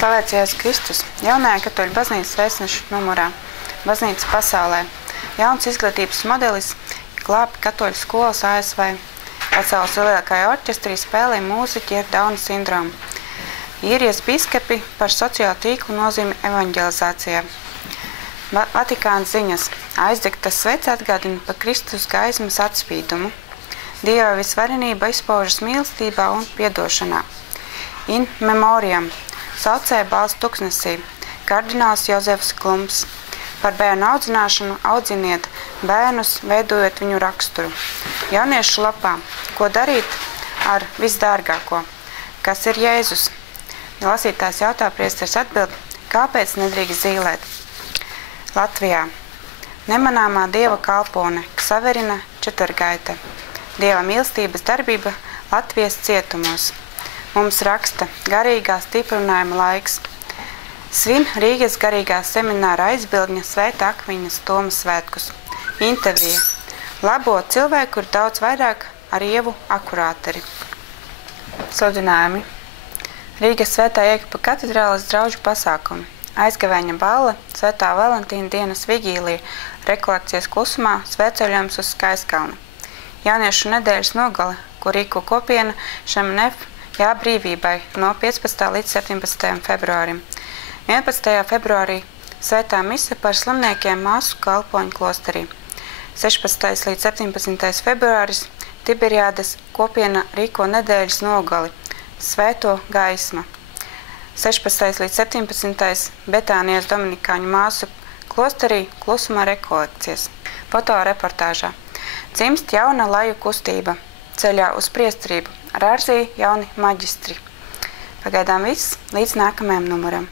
Slavēts Jēzus Kristus. Jaunajā katoļu baznīcas vēstnešu numurā Baznīca pasaulē. Jauns izglītības modelis glābj katoļu skolas ASV. Pasaules lielākajā orķestrī spēlē mūziķi ar Dauna sindromu. Īrijas biskupi par sociālo tīklu nozīmi evanģelizācijā. Vatikāna ziņas. Aizdegtas sveces atgādina par Kristus gaismas atspīdumu. Dieva visvarenība izpaužas mīlestībā un piedošanā. In memoriam. Saucēja balss tuksnesī. Kardināls Jozefs Klums. Par bērnu audzināšanu audziniet bērnus, veidojot viņu raksturu. Jauniešu lapā. Ko darīt ar visdārgāko? Kas ir Jēzus? Lasītājs jautā, priesteris atbild, kāpēc nedrīkst zīlēt? Latvijā. Nemanāmā Dieva kalpone, Ksaverina Četurgaite. Dieva mīlestības darbība Latvijas cietumos. Mums raksta garīgā stiprinājuma laiks. Svin Rīgas garīgā semināra aizbildņa Svētā Akviņas Toma svētkus. Intervija. Labo cilvēku ir daudz vairāk ar Ievu akurāteri. Sludinājumi. Rīgas Svētā Jēkaba katedrāles draužu pasākumi. Aizgavēņa balla, Svētā Valentīna dienas vigīlija, rekolekcijas klusumā, svētceļojums uz Skaiskalni. Jauniešu nedēļas nogale, kur rīko kopiena Šemenef Jā brīvībai no 15. līdz 17. februārim. 11. februārī svētā mise par slimniekiem māsu kalpoņu klosterī. 16. līdz 17. februāris Tiberiādes kopiena rīko nedēļas nogali Svēto gaisma. 16. līdz 17. Betānijas dominikāņu māsu klosterī klusumā rekolekcijas. Fotoreportāžā. Dzimst jauna laju kustība. Ceļā uz priesterību. Rārzī jauni maģistri. Pagaidām viss līdz nākamajam numuram.